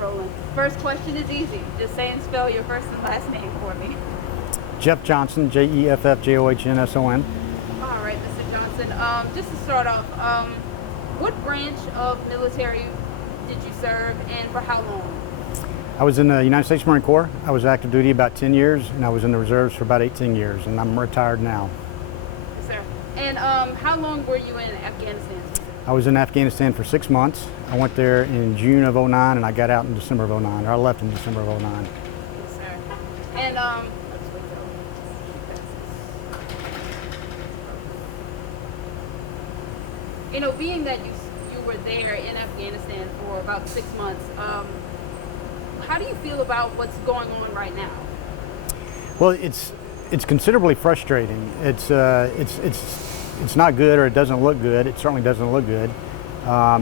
rolling. First question is easy. Just say and spell your first and last name for me. Jeff Johnson, Jeffjohnson. All right, Mr. Johnson. Just to start off, what branch of military did you serve and for how long? I was in the United States Marine Corps. I was active duty about 10 years, and I was in the reserves for about 18 years, and I'm retired now. Yes, sir. And how long were you in Afghanistan? I was in Afghanistan for 6 months. I went there in June of '09, and I got out in December of '09, or I left in December of '09. Yes, sir. And you know, being that you were there in Afghanistan for about 6 months, how do you feel about what's going on right now? Well, it's considerably frustrating. It's not good, or it doesn't look good. It certainly doesn't look good. I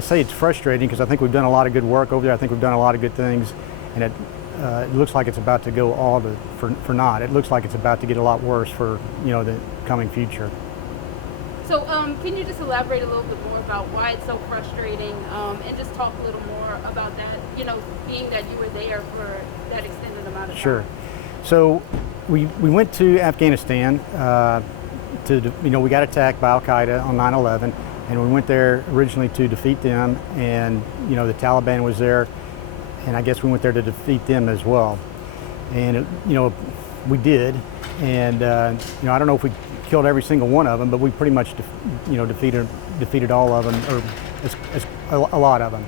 say it's frustrating because I think we've done a lot of good work over there. I think we've done a lot of good things, and it looks like it's about to go all for naught. It looks like it's about to get a lot worse for the coming future. So can you just elaborate a little bit more about why it's so frustrating, and just talk a little more about that, being that you were there for that extended amount of time? Sure. So we went to Afghanistan we got attacked by Al-Qaeda on 9/11, and we went there originally to defeat them, and the Taliban was there, and I guess we went there to defeat them as well. And we did, and I don't know if we killed every single one of them, but we pretty much defeated all of them, or a lot of them.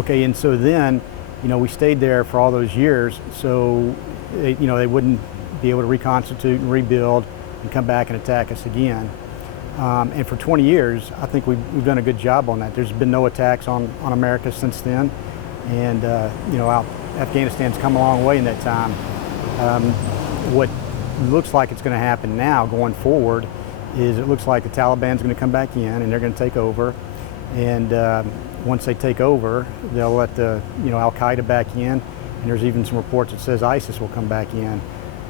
Okay, and so then we stayed there for all those years, so they wouldn't be able to reconstitute and rebuild and come back and attack us again. And for 20 years, I think we've done a good job on that. There's been no attacks on America since then, and Afghanistan's come a long way in that time. What looks like it's going to happen now going forward is it looks like the Taliban's going to come back in and they're going to take over, and once they take over, they'll let the Al-Qaeda back in, and there's even some reports that says ISIS will come back in,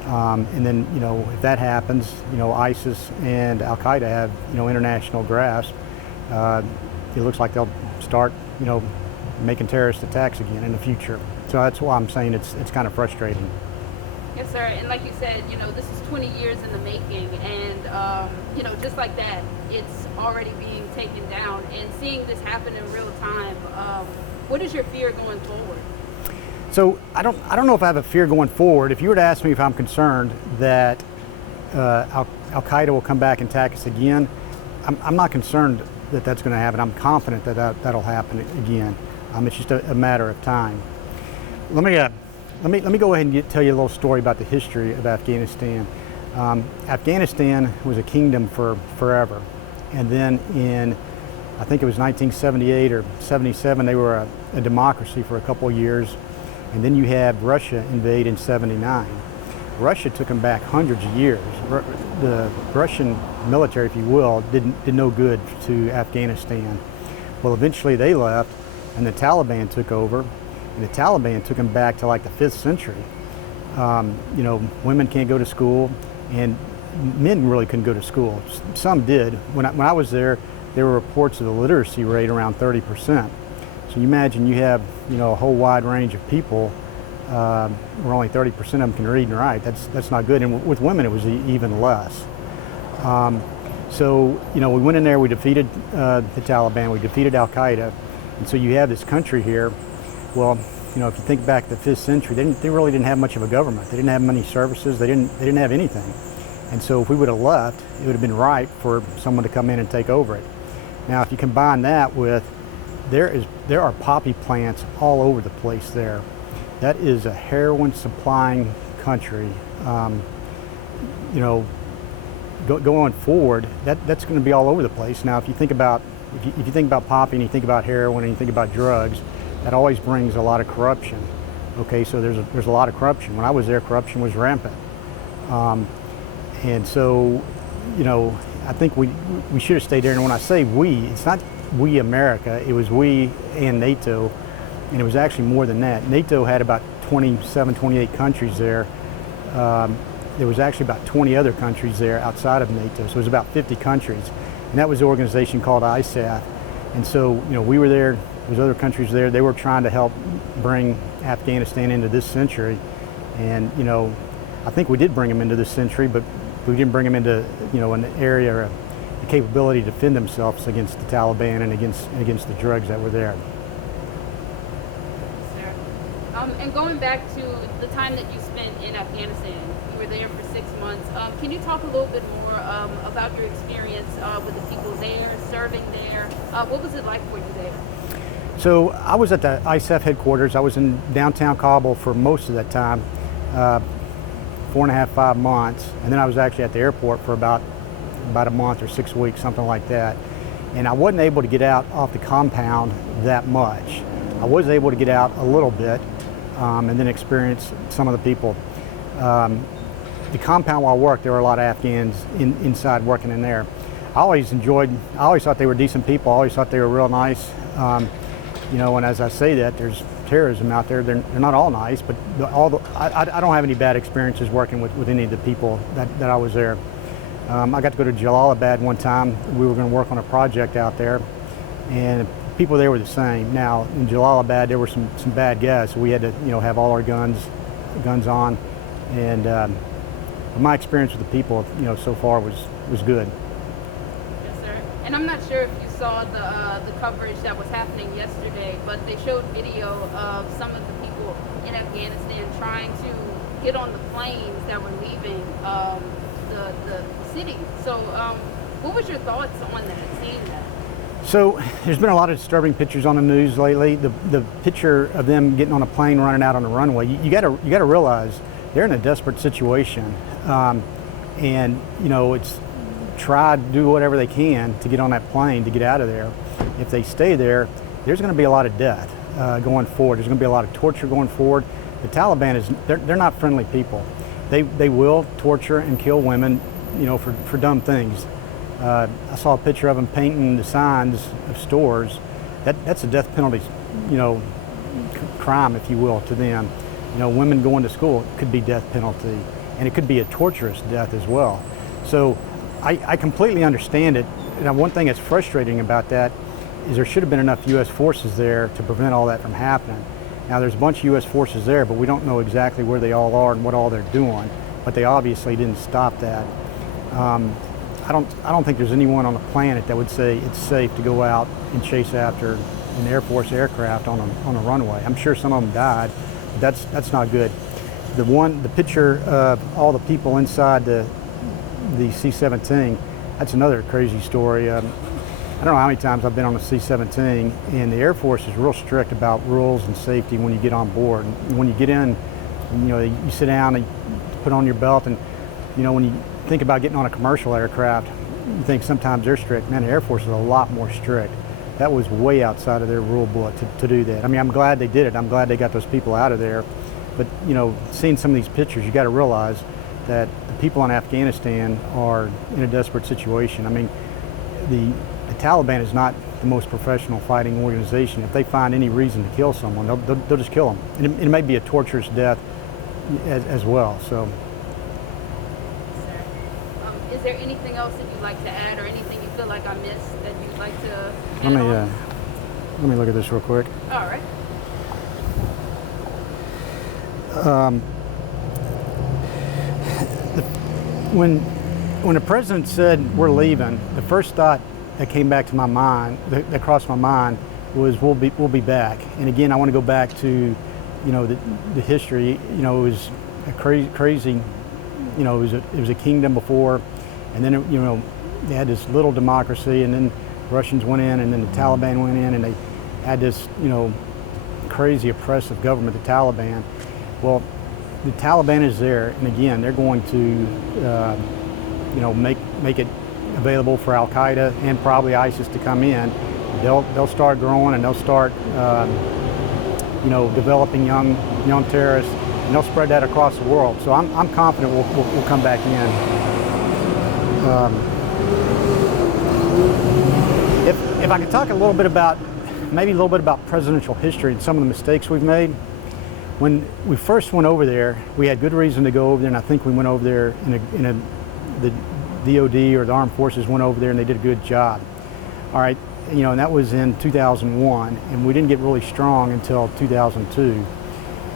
and then if that happens, ISIS and Al-Qaeda have international grasp. It looks like they'll start making terrorist attacks again in the future. So that's why I'm saying it's kind of frustrating. Yes, sir. And like you said, this is 20 years in the making, and just like that, it's already being taken down. And seeing this happen in real time, what is your fear going forward? So I don't know if I have a fear going forward. If you were to ask me if I'm concerned that Al-Qaeda will come back and attack us again, I'm not concerned that that's going to happen. I'm confident that'll happen again. It's just a matter of time. Let me go ahead and tell you a little story about the history of Afghanistan. Afghanistan was a kingdom for forever, and then in, I think it was 1978 or 77, they were a democracy for a couple of years, and then you had Russia invade in 79. Russia took them back hundreds of years. The Russian military, if you will, did no good to Afghanistan. Well, eventually they left, and the Taliban took over. And the Taliban took them back to like the 5th century. Women can't go to school, and men really couldn't go to school. Some did. When I was there were reports of the literacy rate around 30%. So you imagine you have a whole wide range of people where only 30% of them can read and write. That's not good. And with women, it was even less. So we went in there. We defeated the Taliban. We defeated Al-Qaeda, and so you have this country here. Well, if you think back to the 5th century, they really didn't have much of a government. They didn't have many services. They didn't have anything. And so if we would have left, it would have been ripe for someone to come in and take over it. Now, if you combine that with, there are poppy plants all over the place there. That is a heroin supplying country. Going forward, that's going to be all over the place. Now, if you think about poppy and you think about heroin and you think about drugs, that always brings a lot of corruption. Okay, so there's a lot of corruption. When I was there, corruption was rampant, and so I think we should have stayed there. And when I say we, it's not we America. It was we and NATO, and it was actually more than that. NATO had about 27, 28 countries there. There was actually about 20 other countries there outside of NATO, so it was about 50 countries, and that was the organization called ISAF. And so we were there There's other countries there. They were trying to help bring Afghanistan into this century, and I think we did bring them into this century, but we didn't bring them into an area, the capability to defend themselves against the Taliban and against the drugs that were there. And going back to the time that you spent in Afghanistan, you were there for 6 months. Can you talk a little bit more about your experience with the people there, serving there? What was it like for you there? So I was at the ISAF headquarters. I was in downtown Kabul for most of that time, 4.5, 5 months, and then I was actually at the airport for about a month or 6 weeks, something like that. And I wasn't able to get out off the compound that much. I was able to get out a little bit, and then experience some of the people. The compound where I worked, there were a lot of Afghans inside working in there. I always thought they were decent people. I always thought they were real nice. And as I say that, there's terrorism out there. They're not all nice, but I don't have any bad experiences working with any of the people that I was there. I got to go to Jalalabad one time. We were going to work on a project out there, and people there were the same. Now in Jalalabad, there were some bad guys, so we had to have all our guns on, and my experience with the people so far was good. Yes, sir. And I'm not sure if you saw the coverage that was happening yesterday, but they showed video of some of the people in Afghanistan trying to get on the planes that were leaving the city. So what was your thoughts on that, seeing that? So there's been a lot of disturbing pictures on the news lately. The picture of them getting on a plane running out on the runway. You got to realize they're in a desperate situation, and it's try to do whatever they can to get on that plane to get out of there. If they stay there, there's going to be a lot of death going forward. There's going to be a lot of torture going forward. The Taliban they're not friendly people. They will torture and kill women, for dumb things. I saw a picture of them painting the signs of stores. That's a death penalty, crime, if you will, to them. Women going to school could be death penalty, and it could be a torturous death as well. So I completely understand it. And one thing that's frustrating about that is there should have been enough U.S. forces there to prevent all that from happening. Now there's a bunch of U.S. forces there, but we don't know exactly where they all are and what all they're doing. But they obviously didn't stop that. I don't think there's anyone on the planet that would say it's safe to go out and chase after an Air Force aircraft on a runway. I'm sure some of them died, but that's not good. The picture of all the people inside the C-17, that's another crazy story. I don't know how many times I've been on a C-17, and the Air Force is real strict about rules and safety when you get on board. And when you get in, you sit down and you put on your belt, and when you think about getting on a commercial aircraft, you think sometimes they're strict. Man, the Air Force is a lot more strict. That was way outside of their rule book to do that. I mean, I'm glad they did it. I'm glad they got those people out of there. But, seeing some of these pictures, you got to realize that the people in Afghanistan are in a desperate situation. I mean, the Taliban is not the most professional fighting organization. If they find any reason to kill someone, they'll just kill them. And it may be a torturous death as well. So. Is there anything else that you'd like to add, or anything you feel like I missed that you'd like to Let me look at this real quick. All right. When the president said we're leaving, the first thought that came back to my mind, that crossed my mind, was we'll be back. And again, I want to go back to, the history. It was a crazy. It was a kingdom before, and then they had this little democracy, and then Russians went in, and then the Taliban went in, and they had this crazy oppressive government, the Taliban. Well, the Taliban is there, and again, they're going to make it available for Al Qaeda and probably ISIS to come in. They'll start growing, and they'll start developing young terrorists, and they'll spread that across the world. So I'm confident we'll come back in. If I could talk a little bit about presidential history and some of the mistakes we've made. When we first went over there, we had good reason to go over there, and I think we went over there the DOD or the Armed Forces went over there and they did a good job. All right, and that was in 2001, and we didn't get really strong until 2002.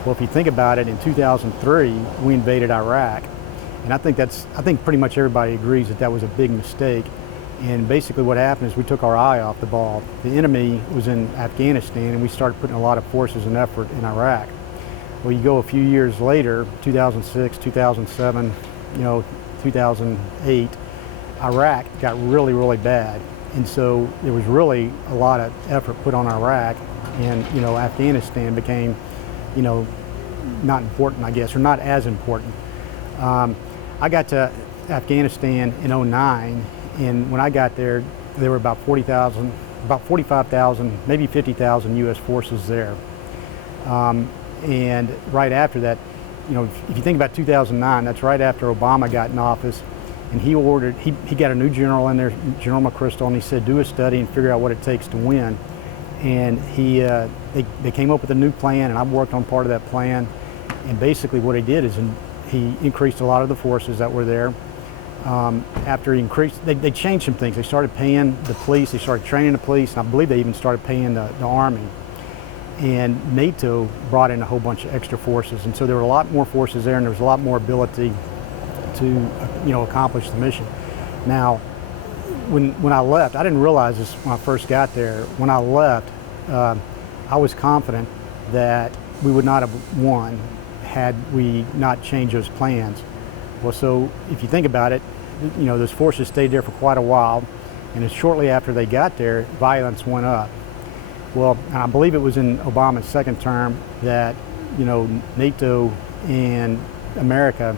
Well, if you think about it, in 2003, we invaded Iraq, and I think pretty much everybody agrees that that was a big mistake. And basically what happened is we took our eye off the ball. The enemy was in Afghanistan, and we started putting a lot of forces and effort in Iraq. Well, you go a few years later, 2006, 2007, 2008, Iraq got really, really bad. And so there was really a lot of effort put on Iraq, and Afghanistan became, not important, I guess, or not as important. I got to Afghanistan in '09, and when I got there, there were about 40,000, about 45,000, maybe 50,000 U.S. forces there. And right after that, if you think about 2009, that's right after Obama got in office, and he got a new general in there, General McChrystal, and he said, do a study and figure out what it takes to win. And they came up with a new plan, and I've worked on part of that plan. And basically what he did is he increased a lot of the forces that were there. After he increased, they changed some things. They started paying the police, they started training the police, and I believe they even started paying the Army. And NATO brought in a whole bunch of extra forces, and so there were a lot more forces there, and there was a lot more ability to accomplish the mission. Now, when I left, I didn't realize this when I first got there. When I left, I was confident that we would not have won had we not changed those plans. Well, so if you think about it, those forces stayed there for quite a while, and it's shortly after they got there, violence went up. Well, and I believe it was in Obama's second term that, NATO and America,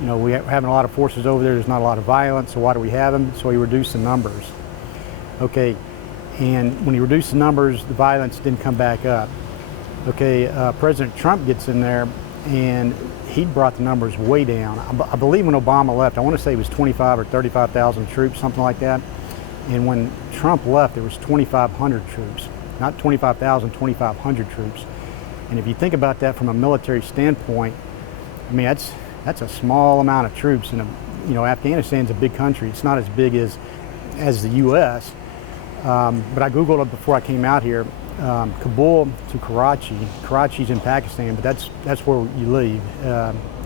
we're having a lot of forces over there, there's not a lot of violence, so why do we have them? So he reduced the numbers. Okay, and when he reduced the numbers, the violence didn't come back up. Okay, President Trump gets in there, and he brought the numbers way down. I believe when Obama left, I want to say it was 25 or 35,000 troops, something like that. And when Trump left, there was 2,500 troops. Not 25,000, 2,500 troops. And if you think about that from a military standpoint, I mean, that's a small amount of troops. And Afghanistan's a big country. It's not as big as the U.S. But I Googled it before I came out here. Kabul to Karachi. Karachi's in Pakistan, but that's where you leave.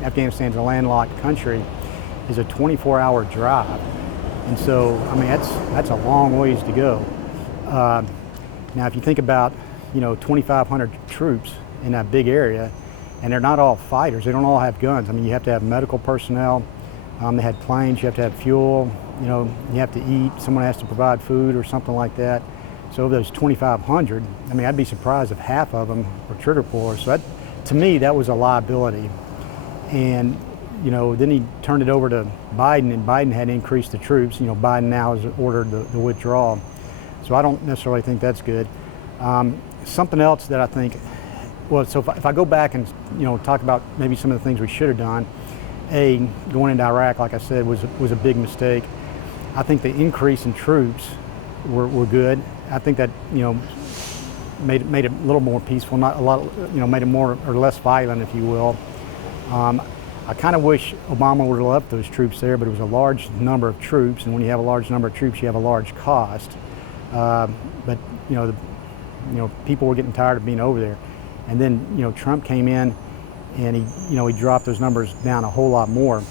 Afghanistan's a landlocked country. Is a 24-hour drive, and so I mean that's a long ways to go. Now, if you think about 2,500 troops in that big area, and they're not all fighters. They don't all have guns. I mean, you have to have medical personnel. They had planes. You have to have fuel. You have to eat. Someone has to provide food or something like that. So of those 2,500, I mean, I'd be surprised if half of them were trigger pullers. So that, to me, that was a liability. And, then he turned it over to Biden, and Biden had increased the troops. Biden now has ordered the withdrawal. So I don't necessarily think that's good. Something else that I think, well, so if I go back and, talk about maybe some of the things we should have done, going into Iraq, like I said, was a big mistake. I think the increase in troops were good. I think that made it a little more peaceful, not a lot, made it more or less violent, if you will. I kind of wish Obama would have left those troops there, but it was a large number of troops, and when you have a large number of troops, you have a large cost. But people were getting tired of being over there, and then Trump came in, and he dropped those numbers down a whole lot more.